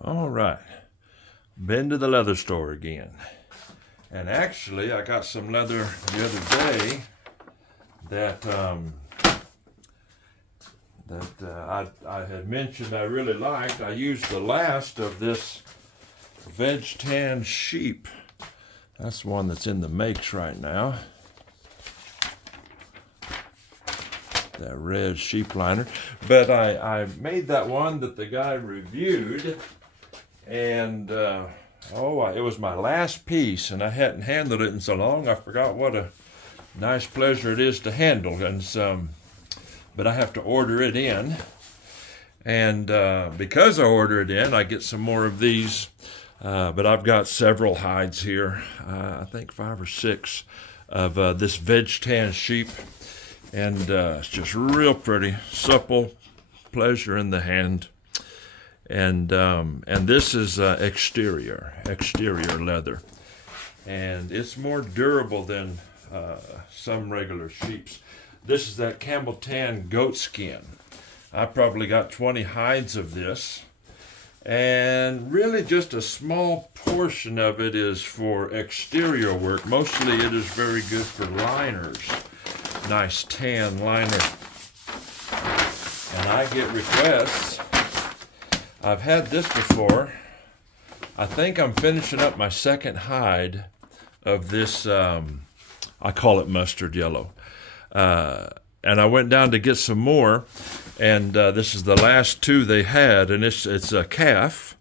All right, been to the leather store again. And actually, I got some leather the other day that I had mentioned I really liked. I used the last of this veg tan sheep. That's the one that's in the makes right now. That red sheep liner. But I made that one that the guy reviewed, and it was my last piece, and I hadn't handled it in so long. I forgot what a nice pleasure it is to handle, and but I have to order it in, and because I order it in, I get some more of these. But I've got several hides here. I think 5 or 6 of this veg tan sheep. And it's just real pretty, supple, pleasure in the hand, and this is exterior leather, and it's more durable than some regular sheep's. This is that camel tan goat skin. I probably got 20 hides of this, and really just a small portion of it is for exterior work. Mostly it is very good for liners. Nice tan liner. And I get requests. I've had this before. I think I'm finishing up my second hide of this, I call it mustard yellow. And I went down to get some more, and this is the last 2 they had, and it's a calf,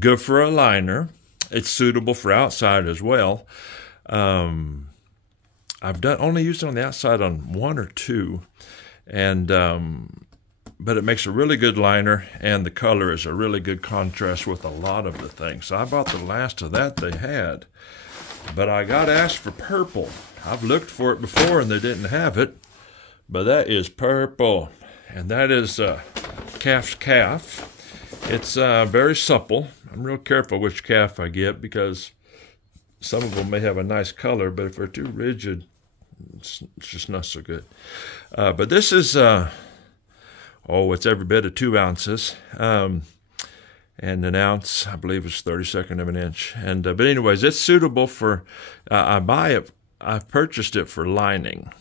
good for a liner. It's suitable for outside as well. I've only used it on the outside on 1 or 2, and but it makes a really good liner, and the color is a really good contrast with a lot of the things. So I bought the last of that they had, but I got asked for purple. I've looked for it before, and they didn't have it, but that is purple, and that is calf's calf. It's very supple. I'm real careful which calf I get because some of them may have a nice color, but if they're too rigid, it's just not so good. But this is, it's every bit of 2 ounces. And an ounce, I believe, is 32nd of an inch. And but anyways, it's suitable for, I've purchased it for lining.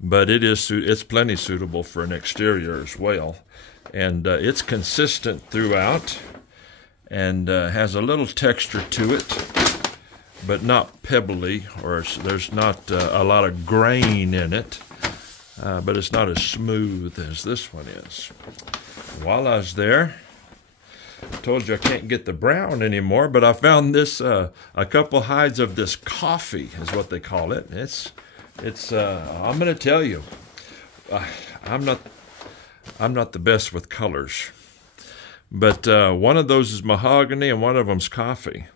But it's plenty suitable for an exterior as well. And it's consistent throughout, and has a little texture to it, but not pebbly, or there's not a lot of grain in it, but it's not as smooth as this one is. While I was there, I told you I can't get the brown anymore, but I found this, a couple hides of this coffee is what they call it. I'm going to tell you, I'm not the best with colors, but one of those is mahogany and one of them's coffee.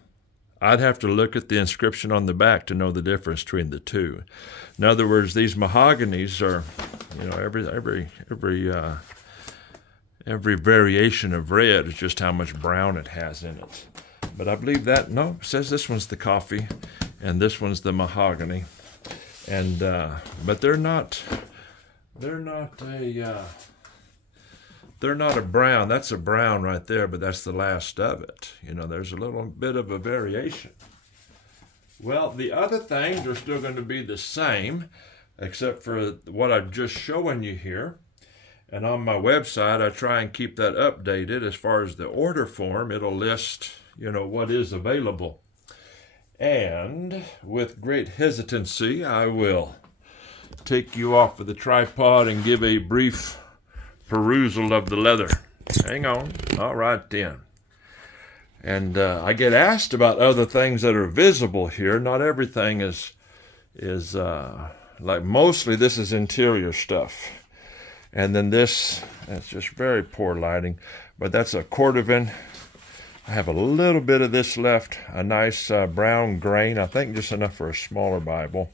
I'd have to look at the inscription on the back to know the difference between the 2. In other words, these mahoganies are, every variation of red is just how much brown it has in it. But I believe it says this one's the coffee and this one's the mahogany. And but they're not a brown. That's a brown right there, but that's the last of it. There's a little bit of a variation. Well, the other things are still going to be the same, except for what I'm just showing you here. And on my website, I try and keep that updated. As far as the order form, it'll list, what is available. And with great hesitancy, I will take you off of the tripod and give a brief perusal of the leather. Hang on. All right then. And I get asked about other things that are visible here. Not everything is like, mostly this is interior stuff. And then that's just very poor lighting, but that's a cordovan. I have a little bit of this left, a nice brown grain, I think just enough for a smaller Bible.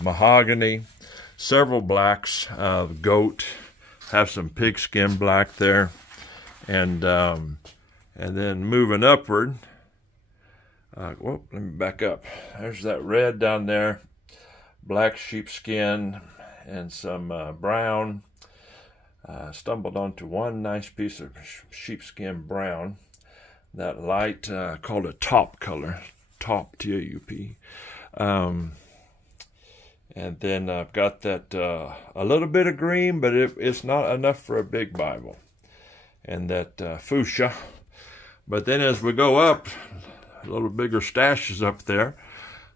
Mahogany, several blacks, goat, have some pigskin black there, and then moving upward, let me back up. There's that red down there, black sheepskin, and some brown. Stumbled onto one nice piece of sheepskin brown, that light, called a taupe color, taupe, T-A-U-P. And then I've got that a little bit of green, but it's not enough for a big Bible. And that fuchsia. But then as we go up, a little bigger stashes up there,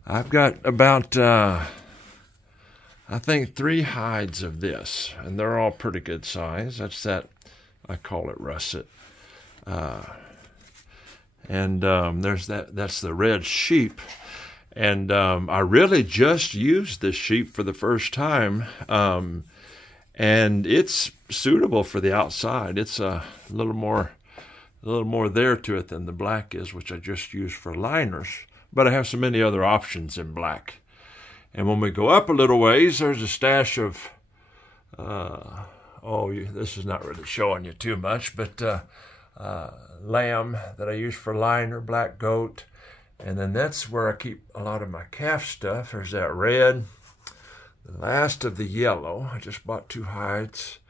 I've got about, I think 3 hides of this. And they're all pretty good size. That's that, I call it russet. There's that's the red sheep. And I really just used this sheep for the first time. And it's suitable for the outside. It's a little more there to it than the black is, which I just used for liners. But I have so many other options in black. And when we go up a little ways, there's a stash of, this is not really showing you too much, but lamb that I use for liner, black goat. And then that's where I keep a lot of my calf stuff. There's that red, the last of the yellow. I just bought 2 hides.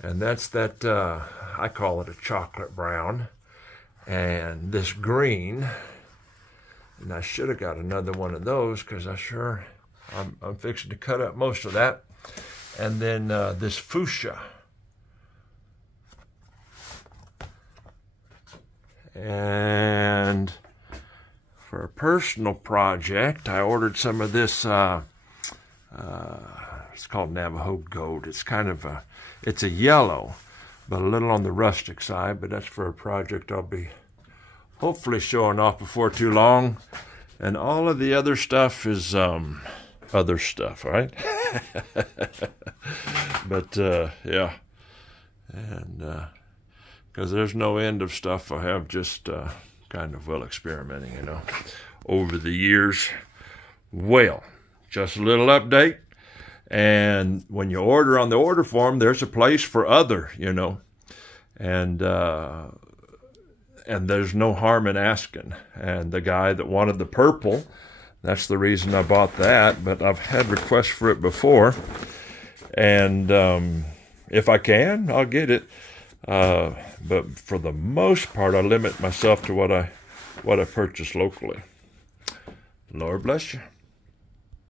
And that's that, I call it a chocolate brown. And this green, and I should have got another one of those because I'm fixing to cut up most of that. And then this fuchsia. And for a personal project, I ordered some of this, it's called Navajo Gold. It's kind of it's a yellow, but a little on the rustic side, but that's for a project I'll be hopefully showing off before too long. And all of the other stuff is other stuff, right? But yeah, and because there's no end of stuff I have just kind of experimenting, over the years. Well, just a little update. And when you order on the order form, there's a place for other, and there's no harm in asking. And the guy that wanted the purple, that's the reason I bought that, but I've had requests for it before. And if I can, I'll get it. But for the most part, I limit myself to what I purchase locally. Lord bless you.